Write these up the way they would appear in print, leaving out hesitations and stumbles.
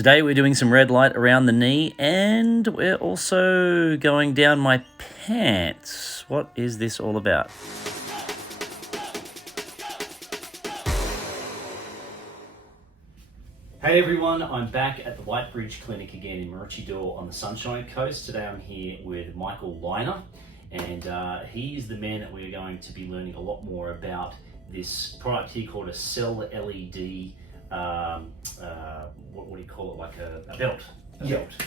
Today we're doing some red light around the knee and we're also going down my pants. What is this all about? Hey everyone, I'm back at the LIGHTBRIDGE clinic again in Maroochydore on the Sunshine Coast. Today I'm here with Michael Liner, and he is the man that we're going to be learning a lot more about this product here called a Cel LED. What do you call it? Like a belt?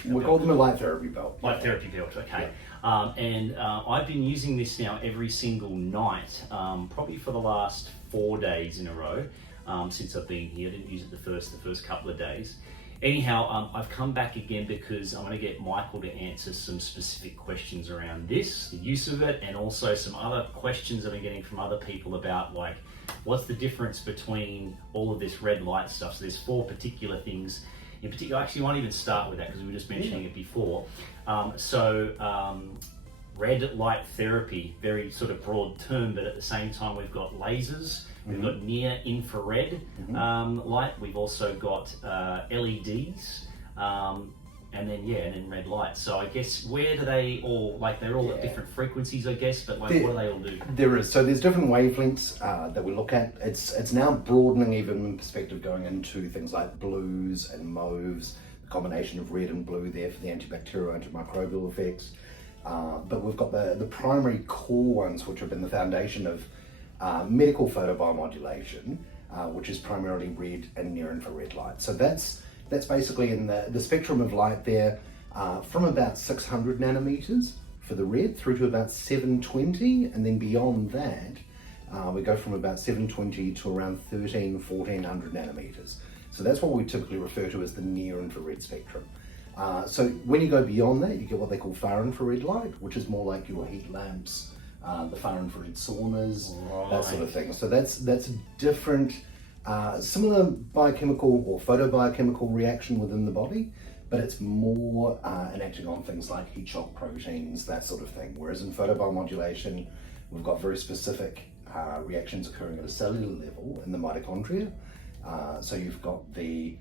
We call them a light therapy belt. Light therapy belt, okay. Yeah. I've been using this now every single night, probably for the last 4 days in a row. Since I've been here. I didn't use it the first couple of days. Anyhow, I've come back again because I'm going to get Michael to answer some specific questions around this, the use of it, and also some other questions I've been getting from other people about, like, what's the difference between all of this red light stuff. So there's 4 particular things in particular. I actually won't even start with that because we were just mentioning it before. Red light therapy, very sort of broad term, but at the same time we've got lasers, we've got near infrared light, we've also got LEDs, and then red light. So I guess where do they all, like they're all at different frequencies I guess, but like what do they all do? So there's different wavelengths that we look at. It's now broadening even in perspective, going into things like blues and mauves, the combination of red and blue there for the antibacterial, antimicrobial effects. But we've got the primary core ones, which have been the foundation of medical photo biomodulation, which is primarily red and near infrared light. So that's basically in the spectrum of light there, from about 600 nanometers for the red through to about 720, and then beyond that we go from about 720 to around 1400 nanometers. So that's what we typically refer to as the near infrared spectrum. So when you go beyond that, you get what they call far infrared light, which is more like your heat lamps, the far infrared saunas, that sort of thing. So that's a different, similar biochemical or photobiochemical reaction within the body, but it's more enacting on things like heat shock proteins, that sort of thing. Whereas in photobiomodulation, we've got very specific reactions occurring at a cellular level in the mitochondria. So you've got the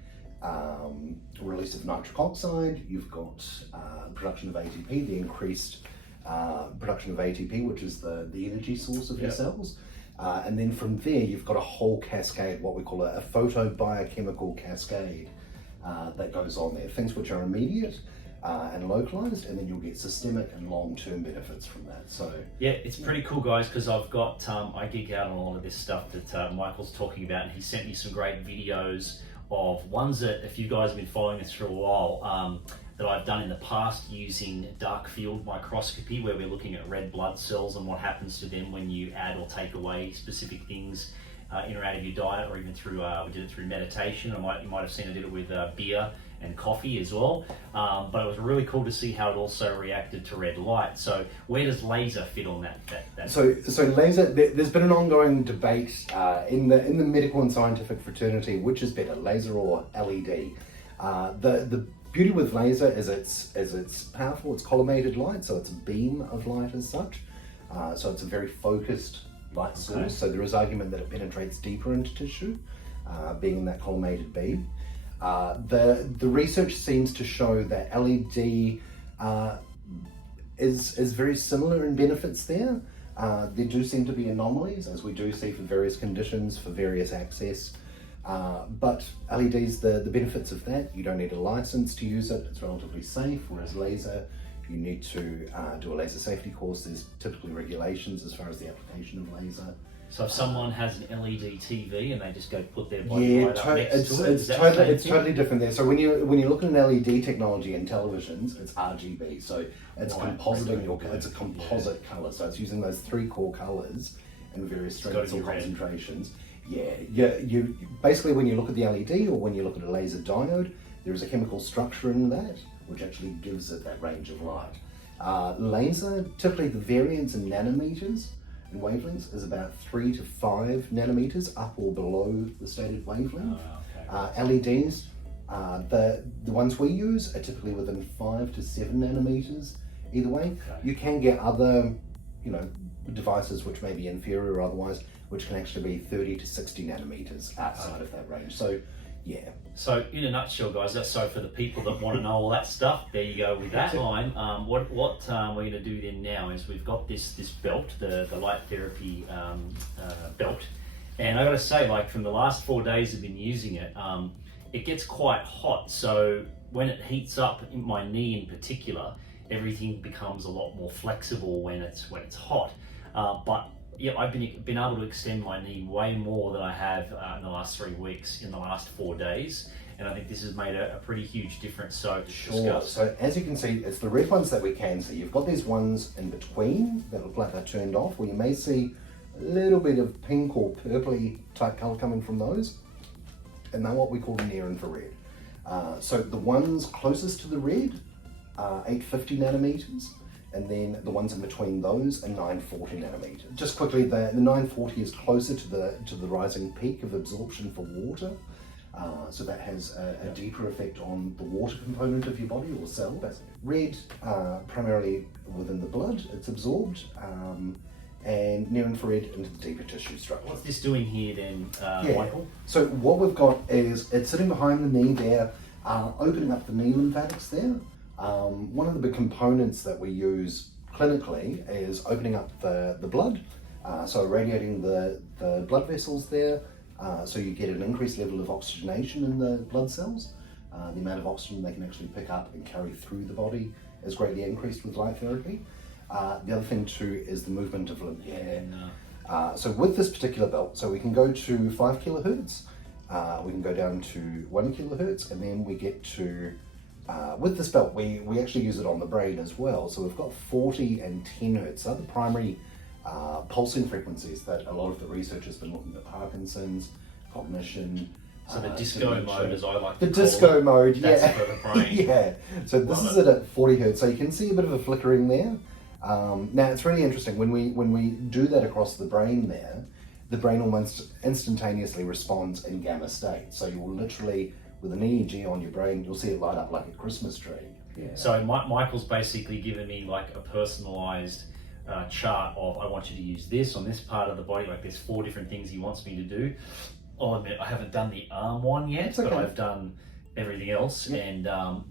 release of nitric oxide, you've got production of ATP, the increased production of ATP, which is the energy source of your cells. And then from there, you've got a whole cascade, what we call a photobiochemical cascade that goes on there. Things which are immediate and localized, and then you'll get systemic and long-term benefits from that. So yeah, it's pretty cool, guys, because I've got, I geek out on a lot of this stuff that Michael's talking about, and he sent me some great videos of ones that, if you guys have been following us for a while, that I've done in the past using dark field microscopy, where we're looking at red blood cells and what happens to them when you add or take away specific things in or out of your diet, or even through, we did it through meditation. You might have seen I did it with beer and coffee as well. But it was really cool to see how it also reacted to red light. So where does laser fit on that? So laser, there's been an ongoing debate in the medical and scientific fraternity, which is better, laser or LED. The beauty with laser is it's powerful, it's collimated light, so it's a beam of light as such. So it's a very focused light source. So there is argument that it penetrates deeper into tissue, being in that collimated beam. The research seems to show that LED is very similar in benefits there. There do seem to be anomalies, as we do see for various conditions, for various access. But LEDs, the benefits of that, you don't need a license to use it, it's relatively safe, whereas laser, you need to do a laser safety course. There's typically regulations as far as the application of laser. So if someone has an LED TV and they just go put their body right up next to it, it's totally different there. So when you look at an LED technology in televisions, it's RGB. So it's compositing it's a composite color. So it's using those 3 core colors in various strengths or concentrations. You basically, when you look at the LED or when you look at a laser diode, there is a chemical structure in that which actually gives it that range of light. Laser, typically the variance in nanometers and wavelengths is about 3 to 5 nanometers up or below the stated wavelength. LEDs, the ones we use are typically within 5 to 7 nanometers either way. You can get other, devices which may be inferior or otherwise, which can actually be 30 to 60 nanometers outside of that range. So Yeah. So in a nutshell, guys, that's so for the people that want to know all that stuff. There you go with that line. What we're going to do then now is we've got this belt, the light therapy belt, and I got to say, like from the last 4 days I've been using it, it gets quite hot. So when it heats up, in my knee in particular, everything becomes a lot more flexible when it's hot. But yeah, I've been able to extend my knee way more than I have in the last 3 weeks in the last 4 days, and I think this has made a pretty huge difference. So Sure. So as you can see, it's the red ones that we can see. You've got these ones in between that look like they're turned off, where you may see a little bit of pink or purpley type color coming from those, and they're what we call near infrared. So the ones closest to the red are 850 nanometers. And then the ones in between those are 940 nanometers. Just quickly, the 940 is closer to the rising peak of absorption for water. So that has a deeper effect on the water component of your body or cell. Red, primarily within the blood, it's absorbed, and near infrared into the deeper tissue structure. what's this doing here then, Michael? So what we've got is, it's sitting behind the knee there, opening up the knee lymphatics there. One of the big components that we use clinically is opening up the blood, so irradiating the blood vessels there, so you get an increased level of oxygenation in the blood cells. The amount of oxygen they can actually pick up and carry through the body is greatly increased with light therapy. The other thing too is the movement of lymph. So with this particular belt, so we can go to 5 kilohertz, we can go down to 1 kilohertz, and then we get to with this belt, we actually use it on the brain as well. So we've got 40 and 10 hertz. They're the primary pulsing frequencies that a lot of the research has been looking at Parkinson's, cognition. So the disco mode, as I like the to call disco it, mode, that's yeah. for the brain. Yeah. So this is it at 40 hertz. So you can see a bit of a flickering there. Now it's really interesting when we do that across the brain there, the brain almost instantaneously responds in gamma state. So you will literally, with an EEG on your brain, you'll see it light up like a Christmas tree. Yeah. So Michael's basically given me like a personalised chart of, I want you to use this on this part of the body, like there's 4 different things he wants me to do. I'll admit I haven't done the arm one yet, Okay. but I've done everything else. Yep. And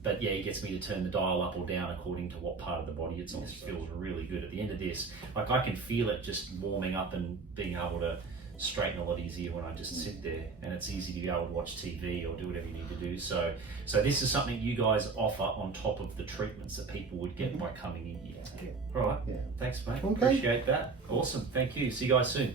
but yeah, he gets me to turn the dial up or down according to what part of the body it's on. It feels really good at the end of this. Like I can feel it just warming up and being able to straighten a lot easier when I just sit there, and it's easy to be able to watch TV or do whatever you need to do. So this is something you guys offer on top of the treatments that people would get by coming in here. Yeah. All right. Yeah. Thanks, mate. Okay. Appreciate that. Awesome. Thank you. See you guys soon.